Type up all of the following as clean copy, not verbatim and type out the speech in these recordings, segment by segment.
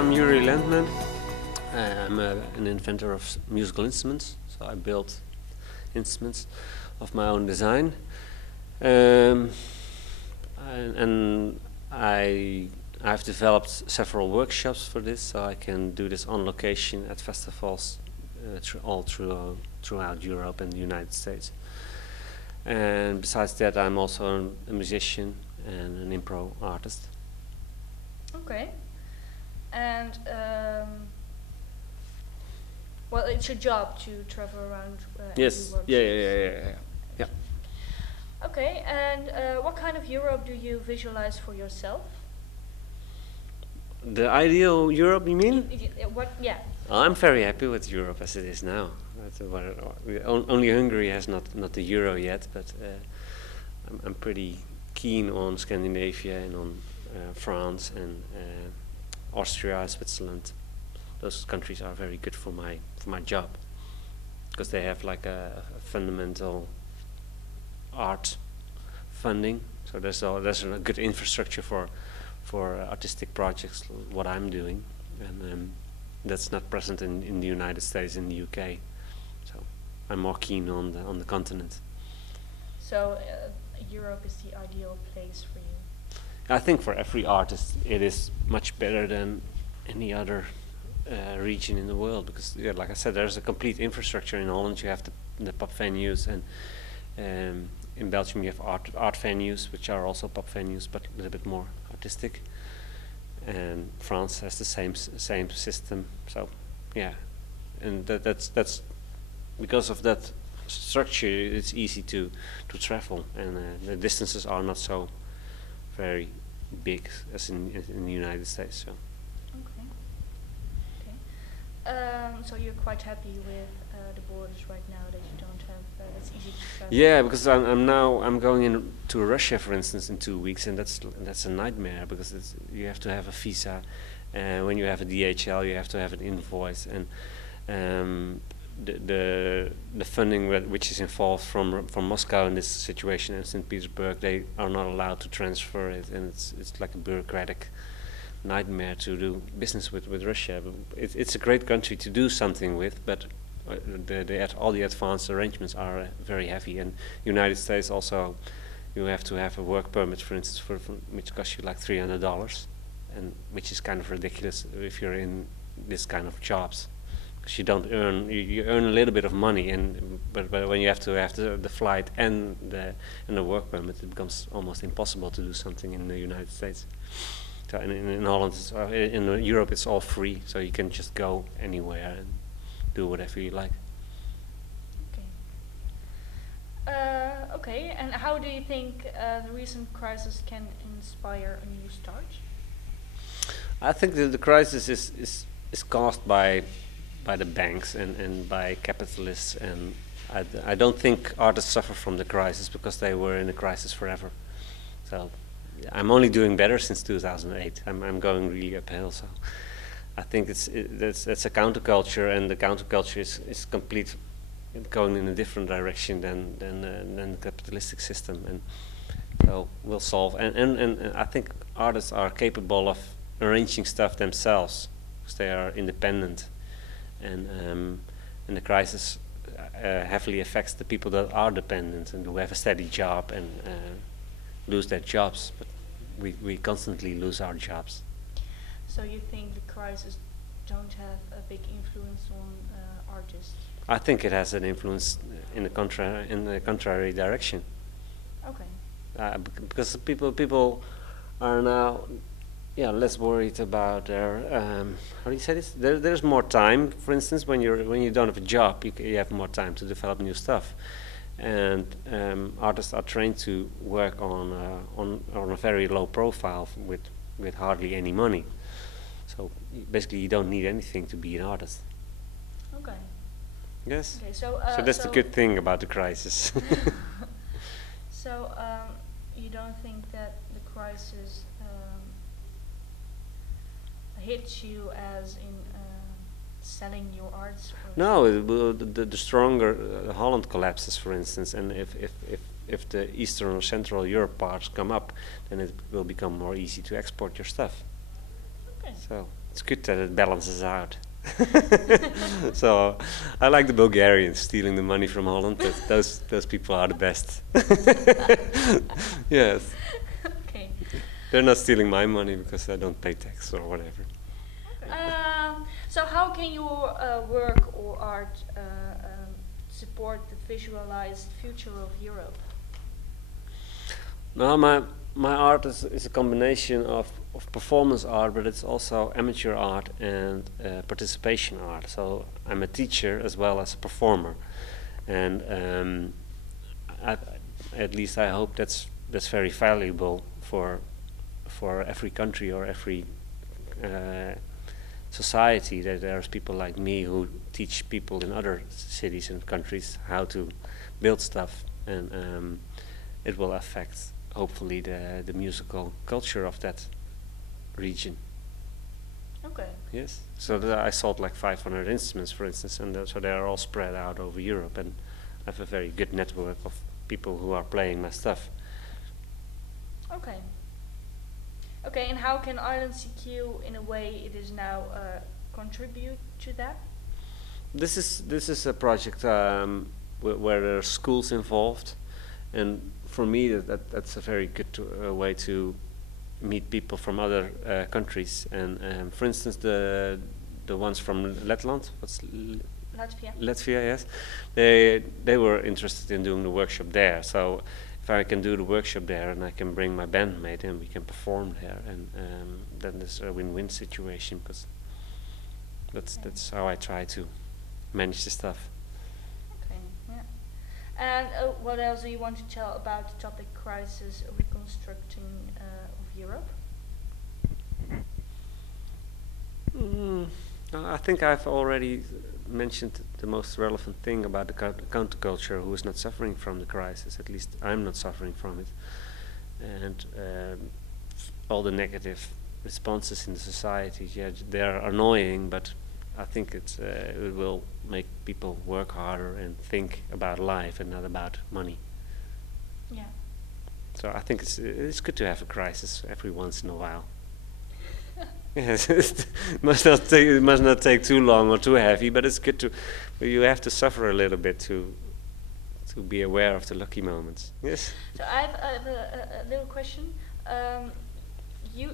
I'm Yuri Landman. I'm an inventor of musical instruments, so I build instruments of my own design. And I've developed several workshops for this, so I can do this on location at festivals throughout Europe and the United States. And besides that, I'm also a musician and an improv artist. Okay. And well, it's your job to travel around. Yes. And do Yeah. Okay. And what kind of Europe do you visualize for yourself? The ideal Europe, you mean? What? Yeah. I'm very happy with Europe as it is now. Only Hungary has not the euro yet, but I'm pretty keen on Scandinavia and on France and Austria, Switzerland. Those countries are very good for my job because they have like a fundamental art funding. So there's a good infrastructure for artistic projects. What I'm doing, and that's not present in the United States, in the UK. So I'm more keen on the continent. So Europe is the ideal place for you. I think for every artist it is much better than any other region in the world because, yeah, like I said, there's a complete infrastructure. In Holland you have the pop venues, and in Belgium you have art venues, which are also pop venues, but a little bit more artistic. And France has the same system. So, yeah, and that's because of that structure. It's easy to travel, and the distances are not so very big as in the United States. So. Okay. So you're quite happy with the borders right now, that you don't have that's easy to travel. Yeah, because I'm going into Russia, for instance, in 2 weeks, and that's a nightmare because you have to have a visa. When you have a DHL, you have to have an invoice, and the funding which is involved from Moscow in this situation and St. Petersburg, they are not allowed to transfer it, and it's like a bureaucratic nightmare to do business with Russia. It's a great country to do something with, but all the advanced arrangements are very heavy. And United States also, you have to have a work permit, for instance, which costs you like $300, and which is kind of ridiculous if you're in this kind of jobs. You don't earn. You earn a little bit of money, but when you have to have the flight and the work permit, it becomes almost impossible to do something in the United States. So in Holland, in Europe, it's all free, so you can just go anywhere and do whatever you like. Okay. Okay. And how do you think the recent crisis can inspire a new start? I think that the crisis is caused by the banks and by capitalists, and I don't think artists suffer from the crisis because they were in a crisis forever. So I'm only doing better since 2008. I'm going really uphill. So I think that's a counterculture, and the counterculture is complete, going in a different direction than the capitalistic system, and so we'll solve. And I think artists are capable of arranging stuff themselves because they are independent. And the crisis heavily affects the people that are dependent and who have a steady job and lose their jobs. But we constantly lose our jobs. So you think the crisis don't have a big influence on artists? I think it has an influence in the contrary direction. Okay. Because people are now, yeah, less worried about their how do you say this? There's more time. For instance, when you don't have a job, you have more time to develop new stuff, and artists are trained to work on a very low profile with hardly any money. So basically, you don't need anything to be an artist. Okay. Yes. Okay, so that's the good thing about the crisis. So you don't don't think that the crisis hits you as in selling your arts? No, it will, the stronger Holland collapses, for instance, and if the Eastern or Central Europe parts come up, then it will become more easy to export your stuff. Okay. So it's good that it balances out. So I like the Bulgarians stealing the money from Holland. Those people are the best. Yes. Okay. They're not stealing my money because I don't pay tax or whatever. So how can your work or art support the visualized future of Europe? No, my art is a combination of performance art, but it's also amateur art and participation art. So I'm a teacher as well as a performer, and at least I hope that's very valuable for every country or every society, that there's people like me who teach people in other cities and countries how to build stuff, and it will affect hopefully the musical culture of that region. Okay. Yes. So I sold like 500 instruments, for instance, and so they are all spread out over Europe, and I have a very good network of people who are playing my stuff. Okay. Okay, and how can ICQ, in a way it is now, contribute to that? This is a project where there are schools involved, and for me that's a very good way to meet people from other countries. And for instance, the ones from Letland, Latvia. Latvia, yes, they were interested in doing the workshop there. So if I can do the workshop there and I can bring my bandmate and we can perform there, and then there's a win-win situation, because that's how I try to manage the stuff. Okay, yeah. And what else do you want to tell about the topic crisis reconstructing of Europe? I think I've already mentioned the most relevant thing about the counterculture, who is not suffering from the crisis. At least I'm not suffering from it, and all the negative responses in the society, yeah, they're annoying, but I think it will make people work harder and think about life and not about money. Yeah. So I think it's good to have a crisis every once in a while. Yes, it must not take too long or too heavy, but it's good to. You have to suffer a little bit to be aware of the lucky moments. Yes. So I have a little question.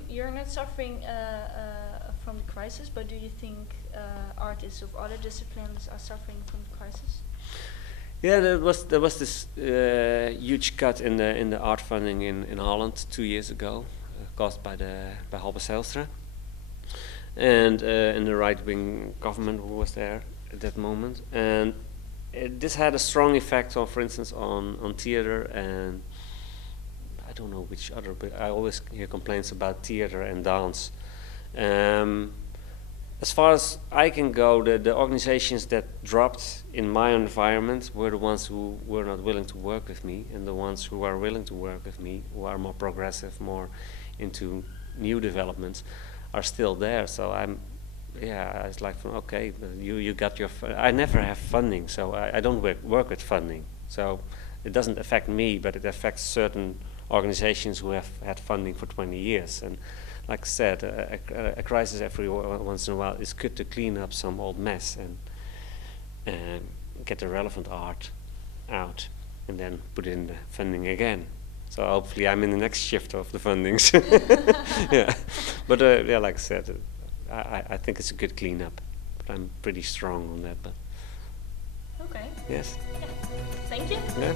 You're not suffering from the crisis, but do you think artists of other disciplines are suffering from the crisis? Yeah, there was this huge cut in the art funding in Holland 2 years ago, caused by Halbe Zijlstra, and in the right-wing government who was there at that moment, and this had a strong effect on, for instance, on theater, and I don't know which other, but I always hear complaints about theater and dance. As far as I can go, the organizations that dropped in my environment were the ones who were not willing to work with me, and the ones who are willing to work with me, who are more progressive, more into new developments, are still there. So it's like, okay, you got your. I never have funding, so I don't work with funding. So it doesn't affect me, but it affects certain organizations who have had funding for 20 years. And like I said, a crisis every once in a while is good to clean up some old mess and get the relevant art out, and then put in the funding again. So hopefully I'm in the next shift of the fundings. Yeah, but yeah, like I said, I think it's a good cleanup. But I'm pretty strong on that. But okay. yes. Yeah. Thank you. Yeah.